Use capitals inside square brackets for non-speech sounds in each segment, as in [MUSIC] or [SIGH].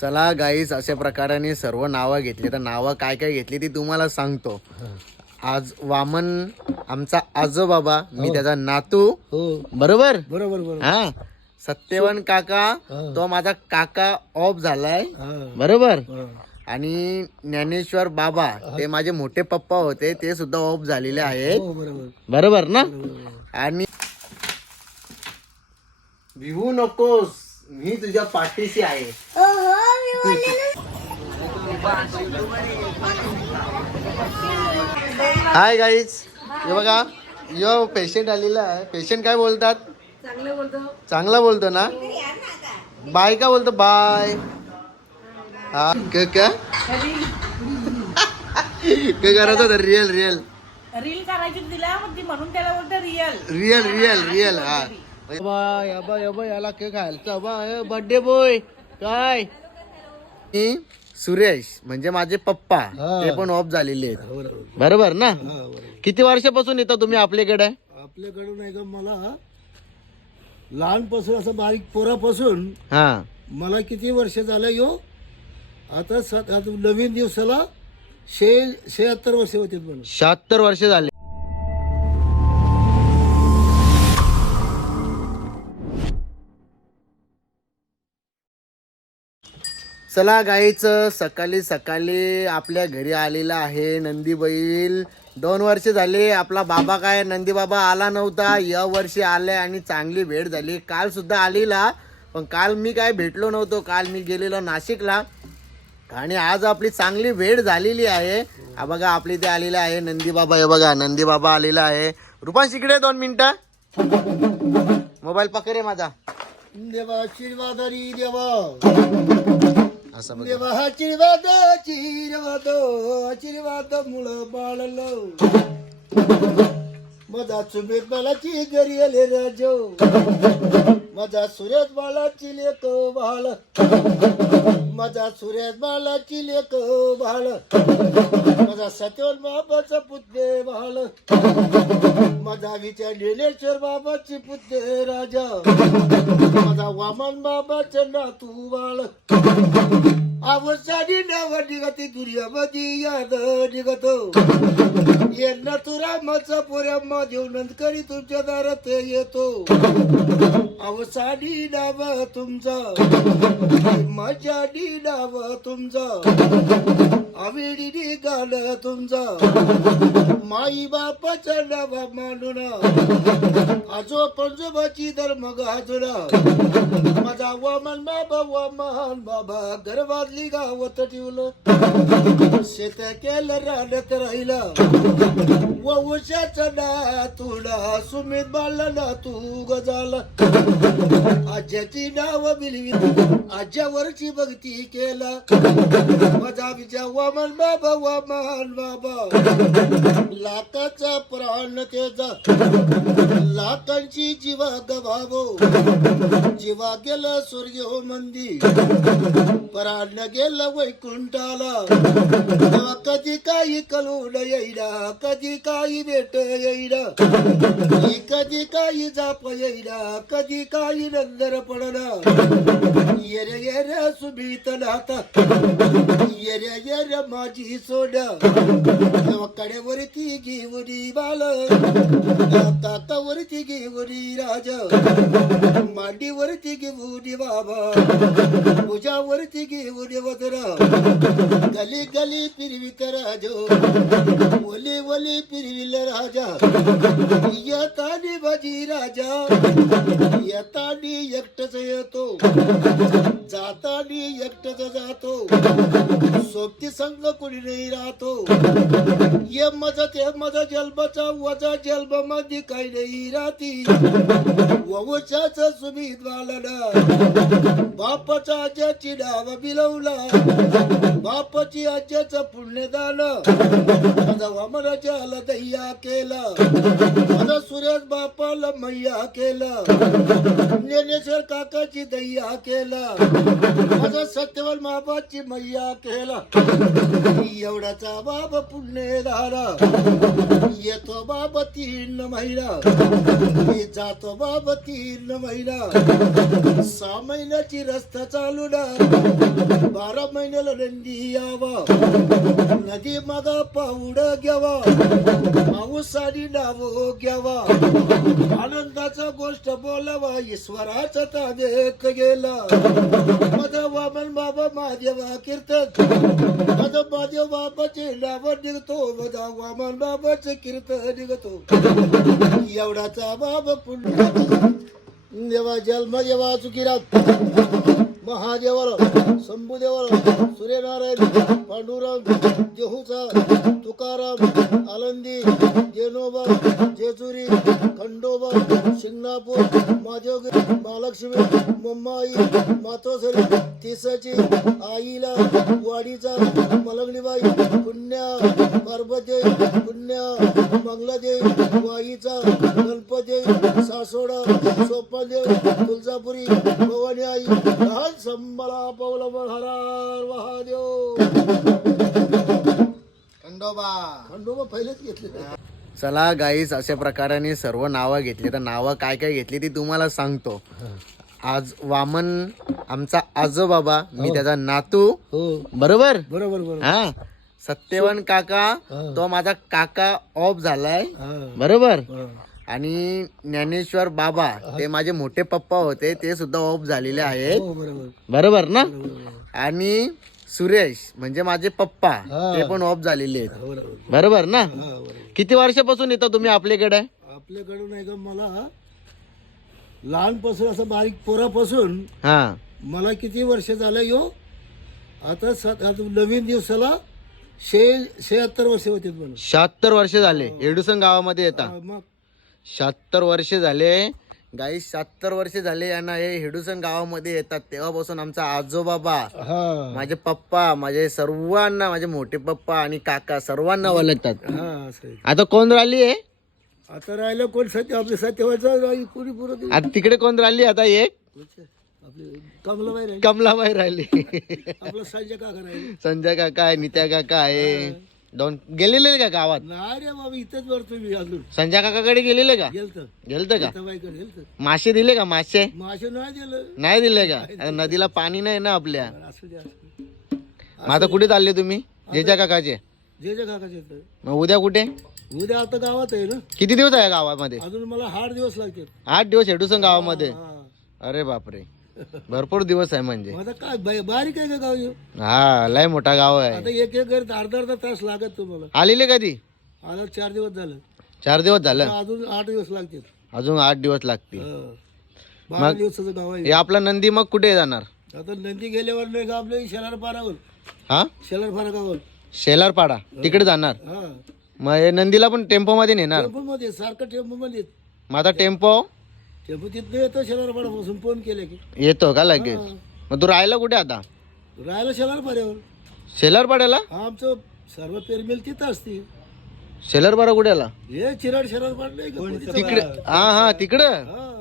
चला गाईस अशा प्रकाराने सर्व नावं घेतली. तर नावं काय काय घेतली ती तुम्हाला सांगतो. आज वामन आमचा आजोबाबा मी त्याचा नातू. हो. बरोबर? बरोबर हा. सत्यवन काका हा. तो माझा काका ऑफ झालाय. हा. बरोबर? हा. आणि ज्ञानेश्वर बाबा ते माझे मोठे पप्पा होते ते सुद्धा ऑफ झालेले आहेत. हो बरोबर. बरोबर ना. आणि भिवू नकोस. मी तुझ्या पाठीशी आहे. हाय गाईज हे बघा यो पेशंट आलेला आहे. पेशंट काय बोलतात? चांगला बोलतो. ना? बाय का बोलतो? बाय हा क का? काय करायचं होतं? रिअल रिअल रील करायची तिला ती म्हणून त्याला बोलतं रिअल रिअल रिअल रिअल हा. बाय अबा अबा याला के खायचं बा बर्थडे बॉय काय? मी सुरेश म्हणजे माझे पप्पा. ते पण ऑफ झालेले आहेत. बरोबर. ना? किती वर्षापासून येता तुम्ही आपल्याकडे? आपल्याकडून आहे का मला? लहानपासून असं बारीक पोरापासून हा. मला किती वर्ष झालं यो? आता नवीन दिवसाला शे शहात्तर वर्ष होते म्हणून. शहात्तर वर्ष झाले. चला गाईचं सकाळी सकाळी आपल्या घरी आलेला आहे नंदी बैल. दोन वर्ष झाले आपला बाबा काय नंदी बाबा आला नव्हता. या वर्षी आले आणि चांगली भेट झाली. काल सुद्धा आलेला पण काल मी काय भेटलो नव्हतो. काल मी गेलेलो नाशिकला. आणि आज आपली चांगली भेट झालेली आहे. हा बघा आपली ते आलेला आहे नंदी बाबा. हे बघा नंदी बाबा आलेला आहे. रुपांश इकडे दोन मिनिटं. मोबाईल पकडे माझा. देवा आशीर्वाद देवा. असं बघा देवा आशीर्वाद आशीर्वाद आशीर्वाद मुळ बाळलो माझा सुमेध बालाची घरी आले राजो. माझा सुरेश बालाची लेक बाळ माझा सुरेश बालाची लेक बाळ माझा सत्यवन बाबाचा पुत्रे बाळ माझा विचार लिलेश्वर बाबाची पुत्रे राजा. माझा वामन बाबाचे नातू बाळ आवसाडी नाव निघती दुर्यामधी याद निघतो. यांना तू रामाचा पोऱ्याम्मा देऊ नंदकरी तुमच्या दारात येतो. अवसाडी डाव तुमचा. माझ्या डाव तुमचा. आविडी गाल तुमचा. माई बापाचा नाव मानून. आजो पंजोबाची धर्म गाजुना. माझा वामन बाबा वामन बाबा गर्वातली गावत ठेवलं. शेत केलं राहत राहिलं. वंशाचं ना तुला सुमित बाळला ना तू गजाला. आज्याची नाव बिलवी आज्यावरची भक्ती केला. माझा विजा वामन बाबा वामन बाबा. लाखाचा प्राण तेजा लाखांची जीवा गवावो जीवा गेला स्वर्ग हो मंदी. प्राण गेला वैकुंठाला. कधी काही कलून येईना कधी काही भेट येईना. कधी काही जाप येईना कधी काही नंदर पडना. येरे येरे सुमित नाता येरे येरे माझी सोडा तेव्हा कडेवरती घेऊनी बाल तातावरती घेऊनी राजा मांडीवरती घेऊनी बाबा भुजावरती घेऊन वदरा गली गली फिरवित राजो ओली ओली फिरविल राजा येतानी बाजी राजा येतानी एकटच येतो जातानी एकटच जातो सोबती संघ कुणी नाही राहतो ये मज ते मज जन्मचा वजा जलबमध्ये काही नाही राहती वंशाच सुमित बालना बापाचा आज्याची डाव बिलवला. बापाची आज्याचं पुण्यदान. माझा वामनाच्या आला दह्या केला. माझा सुरेश बापाला मैया केला. ज्ञानेश्वर काकाची दह्या केला. माझा सत्यवान बाबाची मैया केला. एवढाचा बाबा पुण्य झाला येतो बाब तीन महिना मी जातो बाब तीन महिना सहा महिन्याची रस्ता चालू ना बारा महिन्याला रंडी यावा. नदी मग पाऊड घ्यावा. पाऊस आणि नाव घ्यावा. आनंदाचा गोष्ट बोलावा. ईश्वराचा ताबेक गेला. माझा वामन बाबा महादेवा कीर्तन. माझा महादेव बाबाचे नाव निघतो. माझा वामन बाबाचे कीर्तन निघतो. एवढाचा बाबा पुन्हा देवा जन्म देवा चुकीराम महादेवाला शंभूदेवाला सूर्यनारायण पांडुरंग जेहूचा तुकाराम आलंदी जेनोबा जेजुरी खंडोबा शिंगणापूर माजोगी महालक्ष्मी मुंबाई मातोसरी तिसाची आईला वाडीचा मलंगणीबाई पुण्या पार्वती पुण्या मंगलादेवी वाईचा गणपती सासोडा सोपादेव तुळजापुरी भवानी आई लहान संबला पौल हरार महादेव. खंडोबा. खंडोबा पहिलेच घेतले चला गाईस अशा प्रकाराने सर्व नावं घेतली. तर नावं काय काय घेतली ती तुम्हाला सांगतो. आज वामन आमचा आजोबाबा मी त्याचा नातू. हो. बरोबर? बरोबर हा. सत्यवन काका तो माझा काका ऑफ झालाय. हा. बरोबर? हा. आणि ज्ञानेश्वर बाबा ते माझे मोठे पप्पा होते ते सुद्धा ऑफ झालेले आहेत. हो बरोबर. बरोबर ना? आणि सुरेश म्हणजे माझे पप्पा हा. ते पण ऑफ झालेले आहेत. हो, बरोबर. ना? हा किती वर्षापासून येता तुम्ही आपल्याकडे? आपल्याकडून आहे का मला लहानपासून असं बारीक पोरापासून हा. मला किती वर्ष झालं यो? आता नवीन दिवसाला शे शहात्तर वर्ष होते शहात्तर वर्ष झाले. एडुसन गावामध्ये येता. हा, मग शहात्तर वर्ष झाले. गाई शहात्तर वर्ष झाले यांना हे हेडुसन गावामध्ये येतात. तेव्हापासून आमचा आजोबाबा माझे पप्पा माझे सर्वांना माझे मोठे पप्पा आणि काका सर्वांना ओळखतात हा असं आहे. आता कोण राहिली आहे आता राहिलं कोण? सत्य आपले सत्यवाचा पुरत आता तिकडे कोण राहिली? आता एक? आपले कमलाबाई राहिले. कमलाबाई राहिली. आपला संजय काका राहिले. संजय काका आहे नित्या काका आहे. दोन गेलेले का गावात? नाही रे बाबा इथंच भरतो मी अजून. संजय काकाकडे गेलेले का? गेलत. गेलत का? बाईकडे गेलत. मासे दिले का मासे? मासे नाही दिलं. नाही दिले का? नदीला पाणी नाही ना आपल्या. असू दे असू दे. मग आता कुठे चालले तुम्ही? जेजा काकाचे? जे जे काकाचे मग उद्या कुठे? उद्या आता गावात आहे ना? किती दिवस आहे गावामध्ये? अजून मला हार दिवस लागते आठ दिवस हेडुसन गावामध्ये? हा. अरे बापरे. भरपूर दिवस आहे म्हणजे. आता काय बाय- बारीक आहे का गाव? हा? लय मोठा गाव आहे. आता एक एक घर अर्धा अर्धा तास लागत तुम्हाला. आलेले कधी? आला चार दिवस झालं. चार दिवस झालं? अजून आठ दिवस लागतील. अजून आठ दिवस लागतील. हा. बारा दिवसाचं गाव आहे. हे आपला नंदी मग कुठे जाणार? आता नंदी गेल्यावर नाही का आपल्या शेलार पारावर हा? शेलार पारा गावावर शेलारपाडा? तिकडे जाणार? हा. मग हे नंदीला पण टेम्पो मध्ये नेणार? टेम्पो मध्ये सारखं टेम्पो मध्ये आता टेम्पो टेम्पो तिथं येतो शेलार पारापासून फोन केले की. येतो का लगेच? मग तू राहायला कुठे आता? राहायला शेलार पाऱ्यावर शेलारपाड्याला? हा आमचं सर्व पेरमेल तिथं असते शेलारपाडा कुठे आला हे चिराड शेलार पाड नाही का? तिकडे हा हा तिकडं? हा.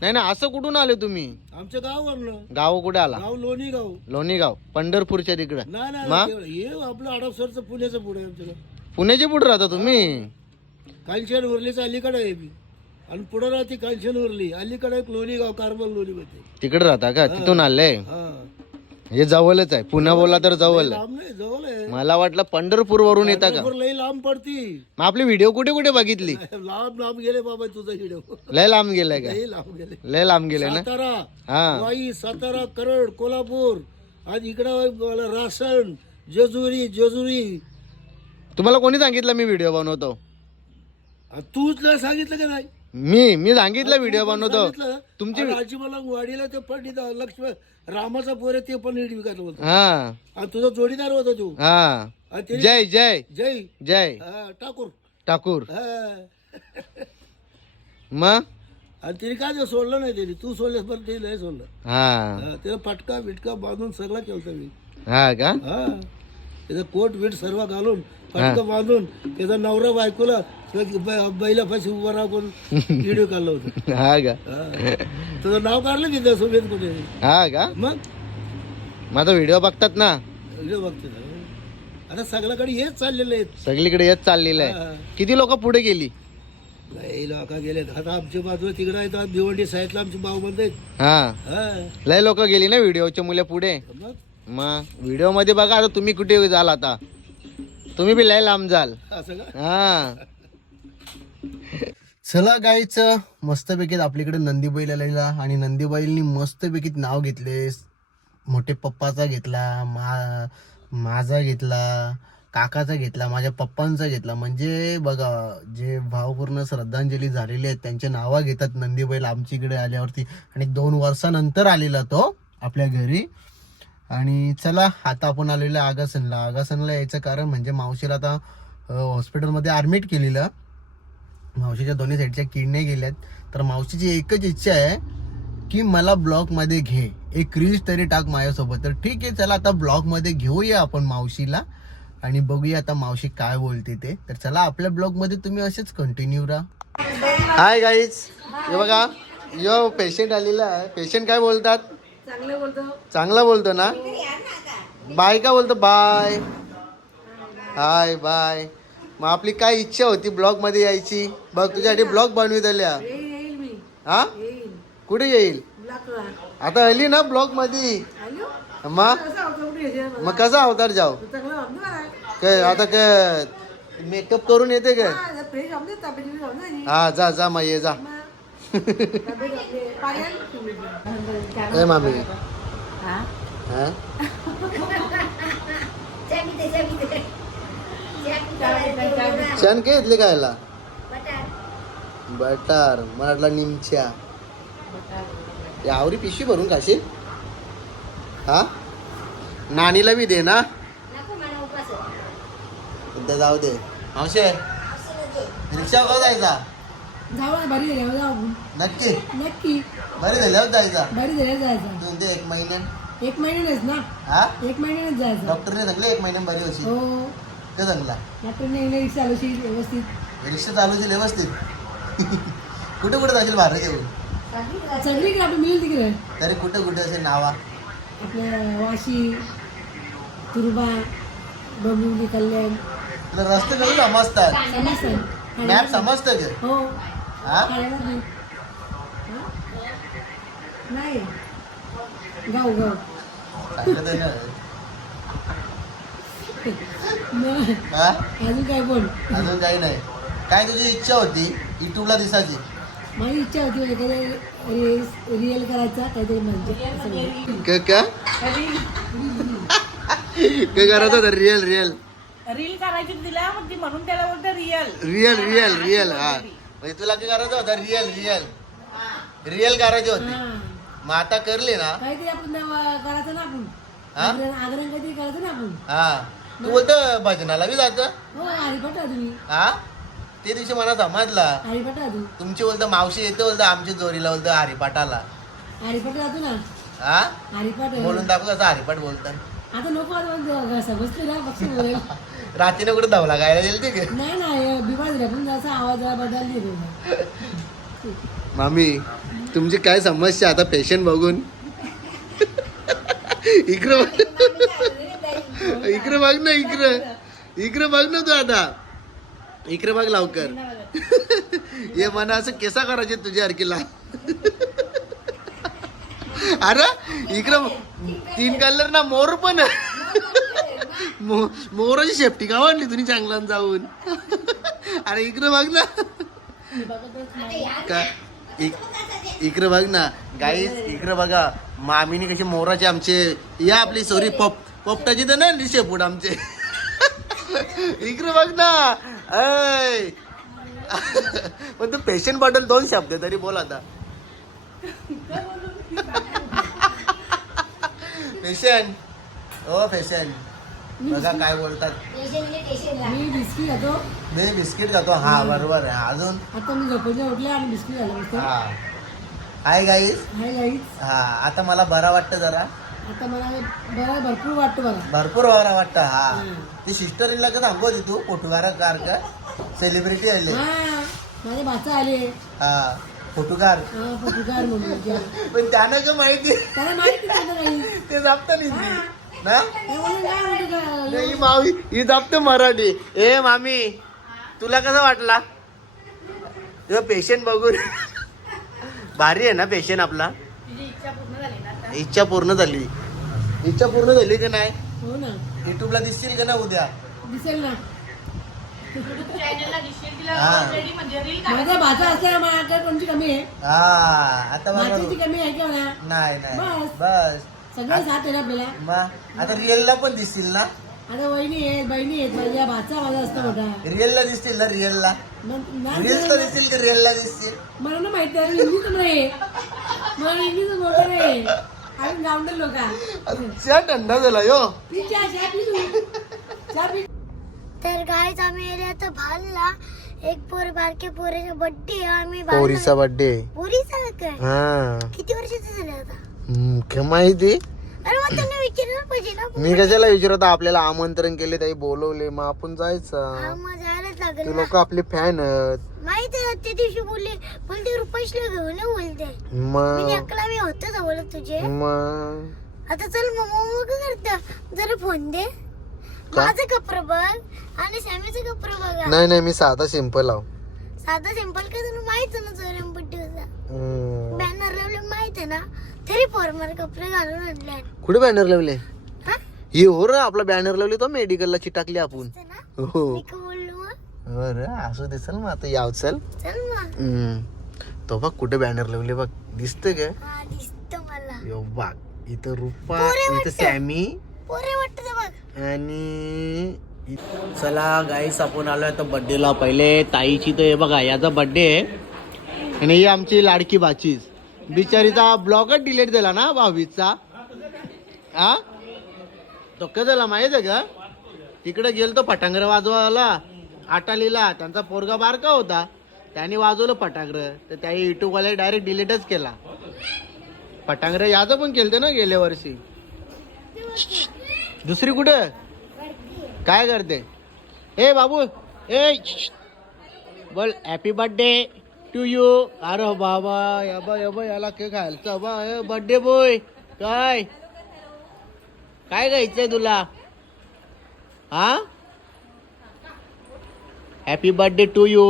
नाही ना असं कुठून आले तुम्ही? आमच्या गावावरनं. गाव कुठे आला? गाव लोणी गाव लोणी गाव पंढरपूरच्या तिकडं. नाही नाही मग? तेवढं. हे आपलं आडपसरचं पुण्याचं पुढे आमच्या गाव. पुण्याच्या पुढे राहता तुम्ही? कांचन उरलीचं अलीकडे आहे मी आणि पुढे राहते कांचन उरली अलीकडे एक लोणी गाव कार्बन लोणी मध्ये तिकडे राहता का? तिथून आले हा. हे जवळच आहे. पुन्हा बोला तर जवळ. आहे लांब नाही जवळ आहे. मला वाटलं पंढरपूर वरून येता का? पंढरपूर लई लांब पडती. मग आपली व्हिडिओ कुठे कुठे बघितली? [LAUGHS] लांब लांब गेले बाबा तुझा हिडो लय लांब गेलाय का? लई लांब गेले. लय लांब गेलाय ना? सातारा हा. वाई सातारा करड कोल्हापूर आज इकडं मला रासन जेजुरी जेजुरी. तुम्हाला कोणी सांगितलं मी व्हिडिओ बनवतो? आ, तूच नाही सांगितलं का नाही? मी मी सांगितलं व्हिडिओ बनवतो. सांगितलं. तुमची आणि आजी मला वाडीला ते पंडित लक्ष्मण रामाचा पोर आहे ते पण नीट विकत होता हा. आणि तुझा जोडीदार होता तू. हा. आणि ते जय जय. जय. जय. हा, ठाकूर. ठाकूर. हा. मग? आणि तिने काय ते सोडलं नाही त्याने. तू सोडलेस पण ते नाही सोडलं. हा. हा, त्याला पटका बिटका बांधून सगळा केलता मी. हा का? हा. त्याचा कोट बीट सर्व घालून पटका बांधून त्याचा नवरा बायकोला बैला फाशी उभा राहून व्हिडिओ काढला होता. हा का. तुझं नाव काढलं त्या सोबत कुठे हा का? मग? माझा व्हिडिओ बघतात ना. व्हिडिओ बघते ना. आता सगळ्याकडे हेच चाललेलं आहेत सगळीकडे येत चाललेलं आहे. किती लोक पुढे गेली? लई लोक गेलेत. आता आमच्या बाजूला तिकडे आहेत भिवंडी साईडला आमचे भाऊ बंद आहेत. हा. लय लोक गेली ना व्हिडिओच्या मुले पुढे? मग? मग? व्हिडिओमध्ये बघा आता तुम्ही कुठे जाल आता? तुम्ही बी लय लांब जाल. असं का? हा. चला गाईच मस्तपैकी आपल्याकडे नंदी बैल आलेला आणि नंदी बैलनी मस्तपैकी नाव घेतले. मोठे पप्पाचा घेतला मा माझा घेतला काकाचा घेतला माझ्या पप्पांचा घेतला. म्हणजे बघा जे भावपूर्ण श्रद्धांजली झालेली आहेत त्यांच्या नावा घेतात नंदी बैल आमच्या इकडे आल्यावरती. आणि दोन वर्षानंतर आलेला तो आपल्या घरी. आणि चला आता आपण आलेलो आगासनला. आगासनला यायचं कारण म्हणजे मावशीला आता हॉस्पिटलमध्ये ॲडमिट केलेलं. मावशीच्या दोन्ही साईडच्या किडने गेल्यात. तर मावशीची एकच इच्छा आहे की मला ब्लॉगमध्ये घे. एक रील्स तरी टाक माझ्यासोबत. तर ठीक आहे चला आता ब्लॉगमध्ये घेऊया आपण मावशीला. आणि बघूया आता मावशी काय बोलते ते. तर चला आपल्या ब्लॉगमध्ये तुम्ही असेच कंटिन्यू राहा. हाय गाईज हे बघा यो पेशंट आलेला आहे. पेशंट काय बोलतात? चांगलं बोलतो. ना? बाय का बोलतो? बाय. Hi bye. मग आपली काय इच्छा होती ब्लॉगमध्ये यायची? बघ तुझ्यासाठी ब्लॉग बनवित आल्या. येईल मी. हा? कुठे येईल? आता आली ना ब्लॉगमध्ये आलो मग कसं अवतार जाऊ? मला काय आता काय मेकअप करून येते काय हा हा जा जा मग ये जा. ए मामी हा हा क्षण काय घेतले खायला बटार वाटलं निमच्या यावरी पिशवी भरून खाशील हा नानीला बी दे ना जाऊ दे मावशे रिक्षा का जायचा जाऊ ना बरी झाली जाऊ नक्की? नक्की. बरी झाल्यावर जायचा. बरी झाली जायचं. दोन ते एक महिन्यात एक महिन्यानेच ना? हा? एक महिन्यानेच जायचं. डॉक्टरने सांगले एक महिन्यात बरी होशी हो. ते सांगला डॉक्टरने इंग्लिश चालूशी व्यवस्थित. रिक्षा चालूची व्यवस्थित. कुठे कुठे जाशील भारत येऊन सगळीकडे आपण मिळेल तिकडे. तरी कुठे कुठे असेल नावा? आपल्या वाशी तुरुबा डोंबिवली कल्याण. तुला रस्ते कसं समजतात. समजतं मॅप समजतं का हो. नाही हा? नाही. गाव गाव हा? अजून काय बोल? अजून काही नाही. काय तुझी इच्छा होती? युट्यूबला दिसायची. माझी इच्छा होती एखाद्या रिअल करायचा काहीतरी म्हणजे. म्हणजे. का का? काय करायचं होतं? रिअल रिअल रील करायची तिला म्हणून त्याला बोलतं रिअल रिअल रिअल रिअल हा. म्हणजे तुला काय करायचं होतं रिअल रिअल रिअल करायची होती. मग आता करली ना. काहीतरी आपण नवं करायचं ना आपण. हा? आग्रह आग्रह काहीतरी करायचं ना आपण. हा. तू बोलतो भजनाला बी जातं हो हरिपटा तुम्ही. हा? ते दिवशी मला समजला. हरिपटा तू तुमची बोलतं मावशी येते बोलतं आमच्या जोरीला बोलतं हरिपाठाला. हरिपट जातो ना. हा? हरिपट बोलून दाखव कसं हरिपाठ बोलतात आता नको आता मग समजते ना पक्ष बोलेल. [LAUGHS] रात्रीने कुठे धावला गायला गेल ते का? नाही नाही बिमार झाला पण जसा आवाज बदलली रे मामी तुमची काय समस्या आता पेशंट बघून. इकडं बघ. इकडं बघ ना इकडं. इकडं बघ ना तू आता. इकडे बघ लवकर. ये मना असं केसा करायचे तुझ्या अरे इकडं तीन कलर ना मोर पण. मो- मोराची शेपटी का म्हणली तुम्ही चांगला जाऊन? अरे इकडं बघ ना. का इक- इकडं बघ ना. गाई इकडं बघा. मामीने कशी मोराचे आमचे या आपली सॉरी पप पोपटाची तर नाही शेपूट आमचे. इकडं बघ ना. ऐ. पण तू पेशंट बॉटल दोन शब्द तरी बोल आता. पेशंट ओ पेशंट बघा काय बोलतात. मी बिस्किट खातो. मी बिस्किट खातो. हा बरोबर आहे. अजून? आता मी झोपेच्या उठले आणि बिस्किट झालं हा. हाय गाईज हाय हा आता मला बरा वाटतं जरा. आता मला बरं भरपूर वाटतं भरपूर बरा वाटतं हा. ती सिस्टर इला का सांगू तू फोटोकार कारक सेलिब्रिटी आले. हा माझे भाचा आले. हा. फोटोकार हा म्हणून. पण त्यानं का माहिती त्याला ते जपतं नाही हा. ना? त्या बोलले, काय म्हणते का? नाही मावी ही जपतं मराठी. ए मामी तुला कसा वाटला? तुझा पेशंट बघून. भारी आहे ना पेशंट आपला? तुझी इच्छा पूर्ण झाली ना आता? इच्छा पूर्ण झाली. इच्छा पूर्ण झाली का नाही? हो ना. युट्यूबला दिसतील का ना उद्या? दिसेल ना. हा माझा भाचा माझ्या कोणची कमी आहे? हा आता कमी आहे का मला? नाही नाही. बस. बस. सगळे साथ आहे ना आपल्याला? मग आता रिअलला पण दिसतील ना? आता वहिनी आहेत बहिणी आहेत माझ्या भाचा माझा असतो मोठा. रिअलला दिसतील ना रिअलला मग ना- रिअल तर दिसतील का रिअलला दिसतील मला ना माहिती आहे इंग्लिश नाही. मला इंग्लिश बोलतो नाही. आम्ही गावंडर लोक. चहा थंडा झाला यो. पी चहा चहा पी तू. चहा पी तर गाईच आम्ही एरिया तर भालला. एक पोर बारके पोरेचा बर्थडे आम्ही भालला. पोरीचा बर्थडे पोरीचा काय हा. किती वर्षाचा झाला आता? हम्म, काय माहिती? अरे मग त्यांना विचारायला पाहिजे ना मी कशाला विचारत आपल्याला आमंत्रण केले ताई बोलवले मग आपण हा जायचं मग जायलाच लागेल ते ना. लोक आपले फॅन माहिती आहे त्या दिवशी बोलले बोलते रुपयाशला घेऊन ये बोलते. मी मग अकला मी होतो जवळ तुझे. मग? आता चल मग मग करत? जरा फोन दे. का? माझं कपडे बघ आणि सॅमीचं कपडे बघा. नाही नाही मी साधा सिंपल आहो. साधा सिंपल का? तुला माहीत ना जोरम बड्डे होता हम्म. बॅनर लावले माहीत आहे ना? तरी फॉर्मल कपडे घालून आणले. कुठे बॅनर लावले? हा? हे हो रे आपला बॅनर लावले तो मेडिकलला चिटाकली आपण. ते ना? हो. मी का बोललो? मग अरे असू दिसल मग आता याव चल. चल मग हम्म. तो बघ कुठे बॅनर लावले बघ. दिसतंय का? हा दिसत मला. यो बघ इथं रुपा पोरे इथं वाटतं. सॅमी. पोरे वाटत आणि चला गाईस आपण आहे तर बड्डेला पहिले ताईची तर हे बघा याचा बड्डे आहे. आणि ही आमची लाडकी बाचीच. बिचारीचा ब्लॉगच डिलीट झाला ना भावीचा हा? तो का झाला माहीत आहे का? तिकडे गेलतो फटांगर वाजवायला. आटालीला. त्यांचा पोरगा बारका होता. त्याने वाजवलं फटांगर. तर त्या युट्यूबवाले डायरेक्ट डिलीटच केला. फटांगर याचं पण केलं ना गेल्या वर्षी. दुसरी कुठं? काय करते? ए बाबू. ए बोल हॅपी बर्थडे टू यू अरे बाबा याबा बा याला के खायचं बा. बर्थडे बोय काय? काय घ्यायचंय तुला? हा? हॅपी बर्थडे टू यू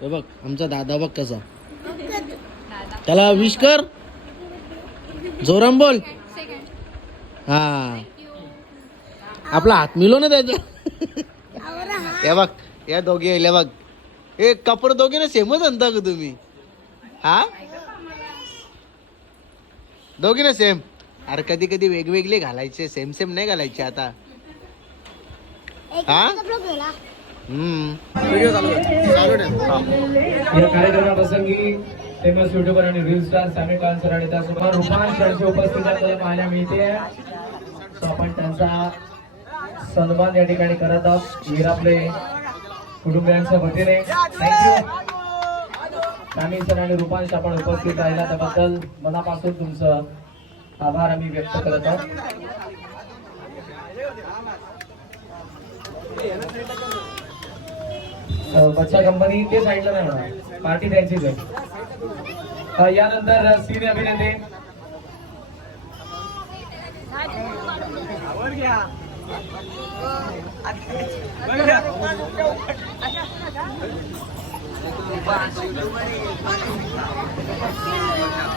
हे बघ आमचा दादा बघ कसा. त्याला विश कर. जोराम बोल. हा. आपला हात मिलो ना त्याचा. हा हे बघ या दोघे येले बघ. हे कपडे दोघे ना सेमच आणता का तुम्ही? हा? दोघे ना सेम. अरे कधी कधी वेगवेगळे घालायचे सेम सेम नाही घालायचे आता. एक हा? हम्म. व्हिडिओ चालू आहे. चालू आहे. या कार्यक्रमाप्रसंगी फेमस युट्यूबर आणि reel star Sammy Khan sir आणि त्यासोबत रुपान उपस्थित उपस्थिती आपल्याला पाहायला मिळते. So आपण त्यांचा सन्मान या ठिकाणी करत आहोत. वीरापले कुटुंबियांच्या वतीने. थँक्यू सॅमी सर आणि रुपांश आपण उपस्थित राहिला त्याबद्दल मनापासून तुमचं आभार आम्ही व्यक्त करत आहोत. बच्चा कंपनी ते साईडला नाही म्हणा पार्टी त्यांचीच आहे. यानंतर सिने अभिनेते.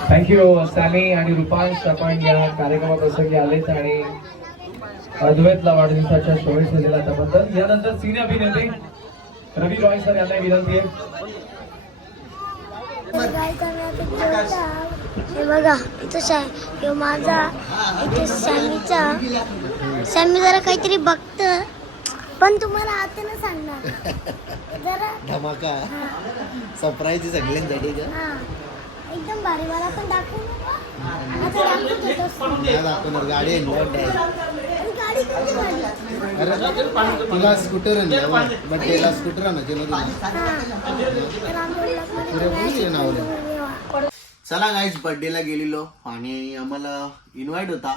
थँक्यू सॅमी आणि रुपांश आपण या कार्यक्रमाप्रसंगी आलेत आणि अद्वैतला वाढदिवसाच्या शुभेच्छा दिल्या त्याबद्दल. यानंतर सिने अभिनेते रवी रॉय सर यांना विनंती आहे गाईच आम्ही आता जेवता हे बघा इथं सॅ माझा इथे सॅमीचा सॅमी जरा काहीतरी बघत पण तुम्हाला आता ना सांगणार. जरा धमाका. सरप्राईज सगळ्यांसाठी हा. एकदम भारी मला पण दाखवू नका आता दाखवत गाडी तुला स्कूटर आणलं बड्डेला स्कूटर ना हा. चला गाईज बर्थडेला गेलेलो आणि आम्हाला इन्व्हाइट होता.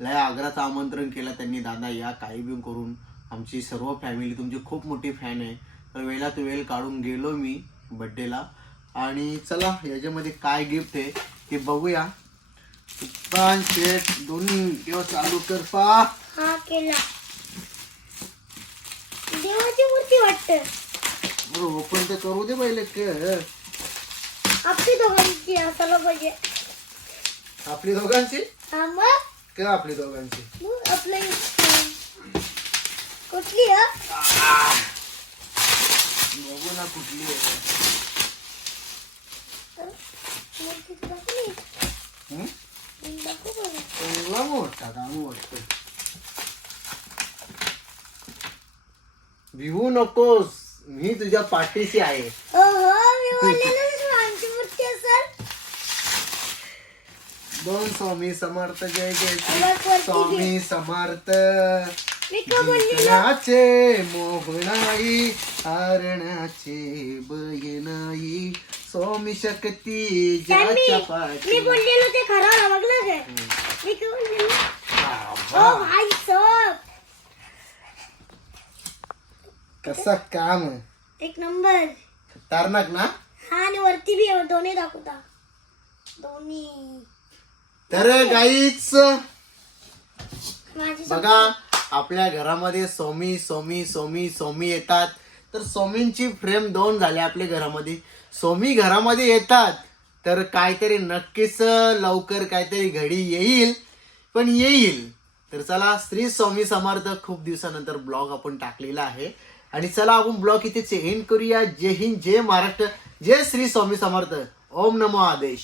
लय आग्राचं आमंत्रण केलं त्यांनी दादा या काही बी करून. आमची सर्व फॅमिली तुमची खूप मोठी फॅन आहे. तर वेळात वेळ काढून गेलो मी बर्थडेला आणि चला याच्यामध्ये काय गिफ्ट आहे ते बघूया. दोन्ही व्हिडिओ चालू कर पा. हा केला देवाची मूर्ती वाटत बरं ओपन तर करू दे पहिले के आपली दोघांची असायला पाहिजे आपली दोघांची हा मग का आपली दोघांची मग कुठली बघू ना कुठली आहे बघा चांगला मोठा भिवू नकोस. मी तुझ्या पाठीशी आहे. ओहो मी बोललेलो ना स्वामीची मूर्ती असेल दोन स्वामी समर्थ. जय जय श्री. स्वामी समर्थ. मी का विठ्ठलाचे मोहनाई हरणाचे बहिणाई स्वामी शक्ती ज्याच्या मी पाठी बोललेलो ते खरं बघलं काय मी का बोललेलो ओ भाई साहब कसा काम एक नंबर. खतरनाक ना? हा आणि वरती बी आहे, दोन्ही दाखवता. दोन्ही. तर गाईच माझी बघा आपल्या घरामध्ये सोमी सोमी सोमी सोमी येतात. तर सोमींची फ्रेम दोन झाले आपल्या घरामध्ये. सोमी घरामध्ये येतात. तर काहीतरी नक्कीच लवकर काहीतरी घडी येईल पण येईल. तर चला श्री स्वामी समर्थ खूप दिवसानंतर ब्लॉग आपण टाकलेला आहे. आणि चला आपण ब्लॉग इथेच एंड करूया. जय हिंद जय महाराष्ट्र. जय श्री स्वामी समर्थ. ओम नमो आदेश.